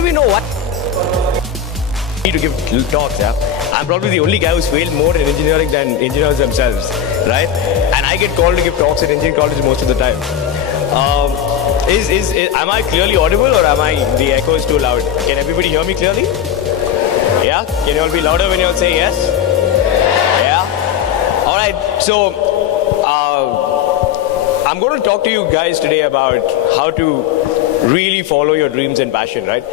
do we know what? To give talks, yeah. I'm probably the only guy who's failed more in engineering than engineers themselves, right? And I get called to give talks at engineering college most of the time. Am I clearly audible, or am I the echo is too loud? Can everybody hear me clearly? Yeah? Can you all be louder when you all say yes? Yeah? All right. So I'm going to talk to you guys today about how to really follow your dreams and passion, right?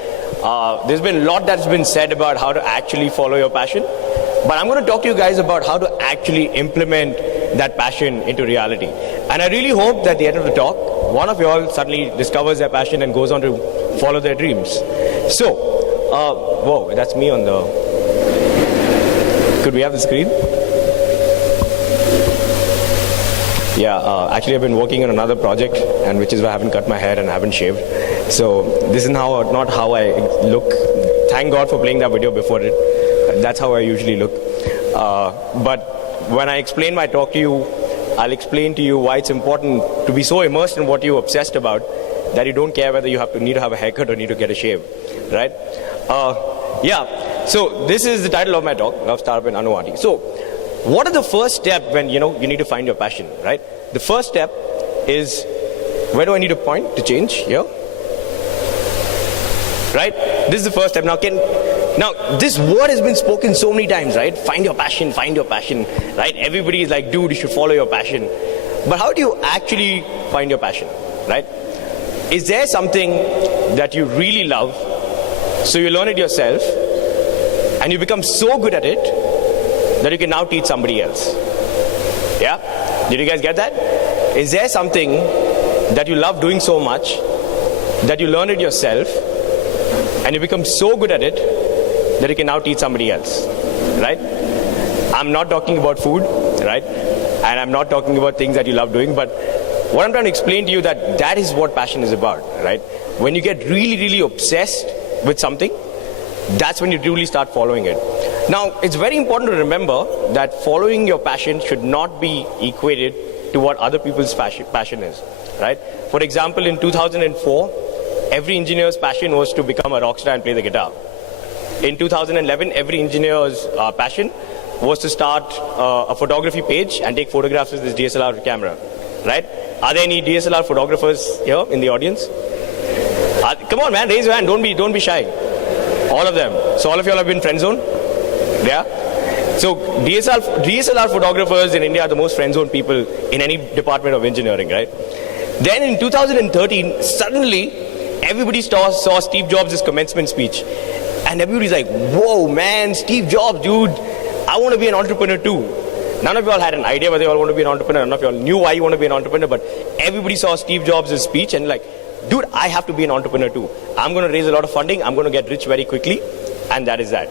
There's been a lot that's been said about how to actually follow your passion, but I'm going to talk to you guys about how to actually implement that passion into reality. And I really hope that at the end of the talk, one of you all suddenly discovers their passion and goes on to follow their dreams. So, whoa, that's me on the... Could we have the screen? Yeah, actually I've been working on another project, and which is why I haven't cut my hair and I haven't shaved. So this is not how I look. Thank God for playing that video before it. That's how I usually look. But when I explain my talk to you, I'll explain to you why it's important to be so immersed in what you're obsessed about that you don't care whether you need to have a haircut or need to get a shave, right? Yeah. So this is the title of my talk, Love, Startup and Anuwati. So what are the first step when you need to find your passion, right? The first step is, where do I need to point to change here? Right? This is the first step. Now this word has been spoken so many times, right? Find your passion, right? Everybody is like, dude, you should follow your passion. But how do you actually find your passion, right? Is there something that you really love, so you learn it yourself, and you become so good at it that you can now teach somebody else? Yeah? Did you guys get that? Is there something that you love doing so much that you learn it yourself, and you become so good at it that you can now teach somebody else, right? I'm not talking about food, right? And I'm not talking about things that you love doing, but what I'm trying to explain to you that is what passion is about, right? When you get really, really obsessed with something, that's when you truly start following it. Now, it's very important to remember that following your passion should not be equated to what other people's passion is, right? For example, in 2004, every engineer's passion was to become a rock star and play the guitar. In 2011, every engineer's passion was to start a photography page and take photographs with this DSLR camera, right? Are there any DSLR photographers here in the audience? Come on, man, raise your hand. Don't be shy. All of them. So all of you all have been friend zoned? Yeah? So DSLR photographers in India are the most friend zoned people in any department of engineering, right? Then in 2013, suddenly, everybody saw Steve Jobs' commencement speech. And everybody's like, whoa, man, Steve Jobs, dude, I want to be an entrepreneur too. None of you all had an idea whether you all want to be an entrepreneur. None of you all knew why you want to be an entrepreneur. But everybody saw Steve Jobs' speech and like, dude, I have to be an entrepreneur too. I'm going to raise a lot of funding. I'm going to get rich very quickly. And that is that.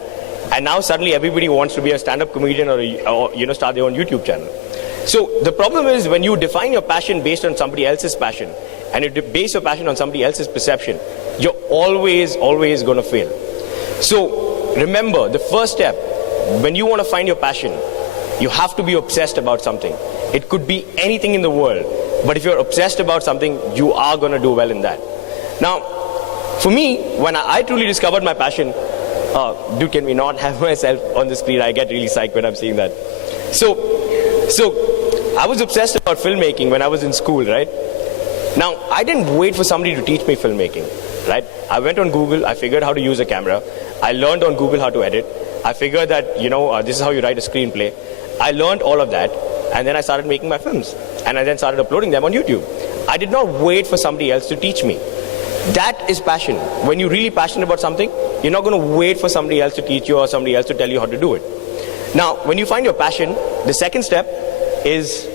And now suddenly everybody wants to be a stand-up comedian or start their own YouTube channel. So the problem is when you define your passion based on somebody else's passion, and you base your passion on somebody else's perception, you're always going to fail. So remember, the first step, when you want to find your passion, you have to be obsessed about something. It could be anything in the world, but if you're obsessed about something, you are going to do well in that. Now, for me, when I truly discovered my passion, dude, can we not have myself on the screen? I get really psyched when I'm seeing that. So I was obsessed about filmmaking when I was in school, right? Now, I didn't wait for somebody to teach me filmmaking, right? I went on Google, I figured how to use a camera. I learned on Google how to edit. I figured that, this is how you write a screenplay. I learned all of that, and then I started making my films. And I then started uploading them on YouTube. I did not wait for somebody else to teach me. That is passion. When you're really passionate about something, you're not going to wait for somebody else to teach you or somebody else to tell you how to do it. Now, when you find your passion, the second step is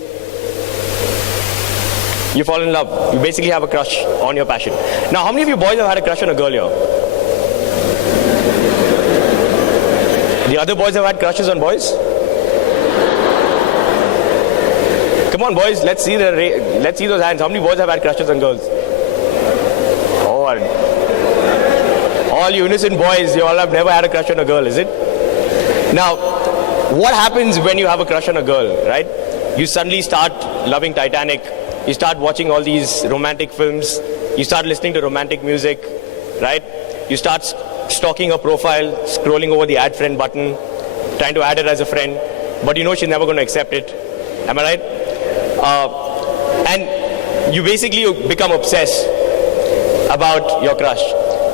you fall in love. You basically have a crush on your passion. Now, how many of you boys have had a crush on a girl here? The other boys have had crushes on boys? Come on, boys, let's see those hands. How many boys have had crushes on girls? Oh, all you innocent boys, you all have never had a crush on a girl, is it? Now, what happens when you have a crush on a girl, right? You suddenly start loving Titanic. You start watching all these romantic films. You start listening to romantic music, right? You start stalking her profile, scrolling over the add friend button, trying to add her as a friend, but you know she's never going to accept it. Am I right? And you basically become obsessed about your crush.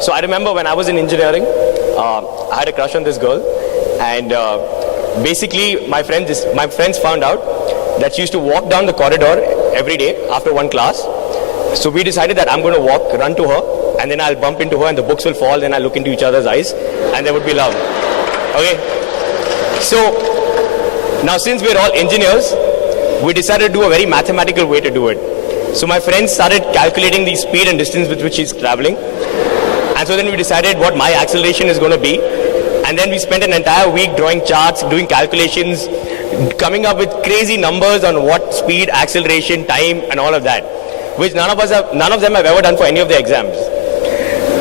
So I remember when I was in engineering, I had a crush on this girl, and basically my friends found out that she used to walk down the corridor every day after one class. So we decided that I'm going to run to her, and then I'll bump into her and the books will fall, then I'll look into each other's eyes, and there would be love. Okay? So now since we're all engineers, we decided to do a very mathematical way to do it. So my friends started calculating the speed and distance with which she's traveling. And so then we decided what my acceleration is going to be. And then we spent an entire week drawing charts, doing calculations, coming up with crazy numbers on what speed, acceleration, time, and all of that, which none of them have ever done for any of their exams.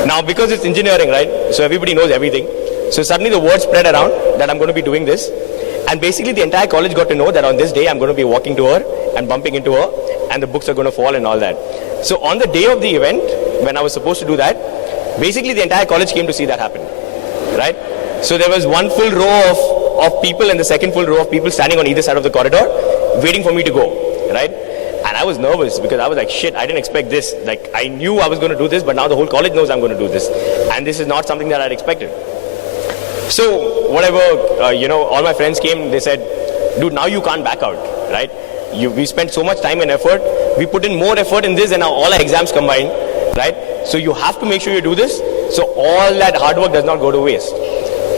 Now, because it's engineering, right? So everybody knows everything. So suddenly the word spread around that I'm going to be doing this. And basically the entire college got to know that on this day I'm going to be walking to her and bumping into her, and the books are going to fall and all that. So on the day of the event, when I was supposed to do that, basically the entire college came to see that happen, right? So there was one full row of people and the second full row of people standing on either side of the corridor waiting for me to go, right? And I was nervous because I was like, shit, I didn't expect this. Like, I knew I was going to do this, but now the whole college knows I'm going to do this. And this is not something that I'd expected. So whatever, all my friends came, they said, dude, now you can't back out, right? We spent so much time and effort. We put in more effort in this than all our exams combined, right? So you have to make sure you do this, so all that hard work does not go to waste.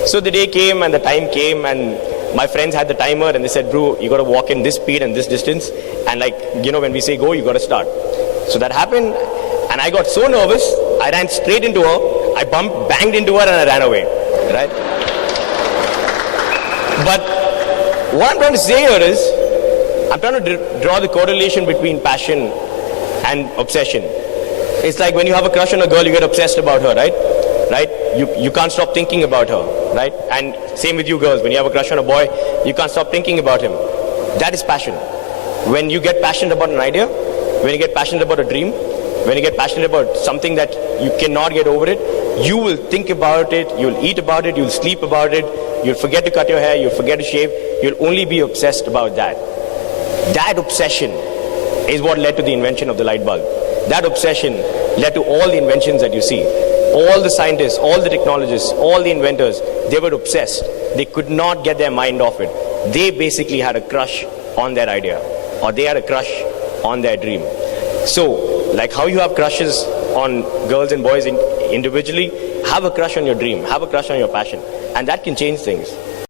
So the day came and the time came, and my friends had the timer, and they said, bro, you got to walk in this speed and this distance, and when we say go, you got to start. So that happened, and I got so nervous, I ran straight into her, I banged into her, and I ran away, right? But what I'm trying to say here is, I'm trying to draw the correlation between passion and obsession. It's like when you have a crush on a girl, you get obsessed about her, right? Right? You can't stop thinking about her, right? And same with you girls. When you have a crush on a boy, you can't stop thinking about him. That is passion. When you get passionate about an idea, when you get passionate about a dream, when you get passionate about something that you cannot get over it, you will think about it, you'll eat about it, you'll sleep about it, you'll forget to cut your hair, you'll forget to shave, you'll only be obsessed about that. That obsession is what led to the invention of the light bulb. That obsession led to all the inventions that you see. All the scientists, all the technologists, all the inventors, they were obsessed. They could not get their mind off it. They basically had a crush on their idea, or they had a crush on their dream. So, like how you have crushes on girls and boys individually, have a crush on your dream, have a crush on your passion, and that can change things.